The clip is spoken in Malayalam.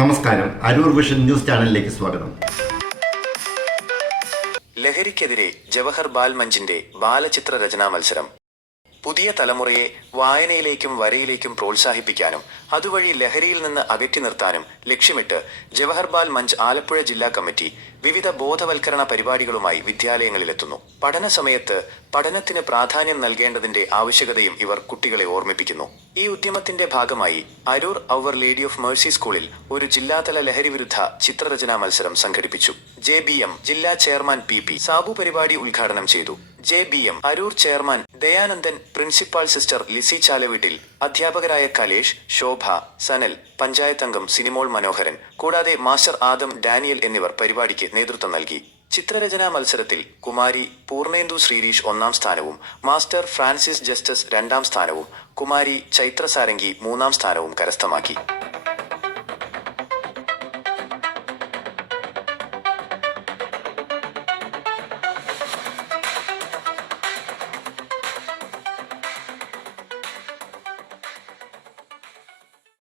നമസ്കാരം. അരൂർ വിഷൻ ന്യൂസ് ചാനലിലേക്ക് സ്വാഗതം. ലഹരിക്കെതിരെ ജവഹർ ബാൽ മഞ്ചിന്റെ ബാലചിത്ര രചനാ മത്സരം. പുതിയ തലമുറയെ വായനയിലേക്കും വരയിലേക്കും പ്രോത്സാഹിപ്പിക്കാനും അതുവഴി ലഹരിയിൽ നിന്ന് അകറ്റി നിർത്താനും ലക്ഷ്യമിട്ട് ജവഹർബാൽ മഞ്ച് ആലപ്പുഴ ജില്ലാ കമ്മിറ്റി വിവിധ ബോധവൽക്കരണ പരിപാടികളുമായി വിദ്യാലയങ്ങളിലെത്തുന്നു. പഠന സമയത്ത് പഠനത്തിന് പ്രാധാന്യം നൽകേണ്ടതിന്റെ ആവശ്യകതയും ഇവർ കുട്ടികളെ ഓർമ്മിപ്പിക്കുന്നു. ഈ ഉദ്യമത്തിന്റെ ഭാഗമായി Aroor our lady of mercy സ്കൂളിൽ ഒരു ജില്ലാതല ലഹരി വിരുദ്ധ ചിത്രരചനാ മത്സരം സംഘടിപ്പിച്ചു. ജെ ബി എം ജില്ലാ ചെയർമാൻ പി പി സാബു പരിപാടി ഉദ്ഘാടനം ചെയ്തു. J B M Aroor chairman Dayanandan principal sister Lissy Chalaveettil അധ്യാപകരായ കലേഷ് ശോഭ സനൽ പഞ്ചായത്ത് അംഗം സിനിമോൾ മനോഹരൻ കൂടാതെ മാസ്റ്റർ ആദം ഡാനിയൽ എന്നിവർ പരിപാടിക്ക് നേതൃത്വം നൽകി. ചിത്രരചനാ മത്സരത്തിൽ കുമാരി പൂർണേന്ദു ശ്രീരീഷ് ഒന്നാം സ്ഥാനവും മാസ്റ്റർ ഫ്രാൻസിസ് ജസ്റ്റിസ് രണ്ടാം സ്ഥാനവും കുമാരി ചൈത്ര സാരംഗി മൂന്നാം സ്ഥാനവും കരസ്ഥമാക്കി.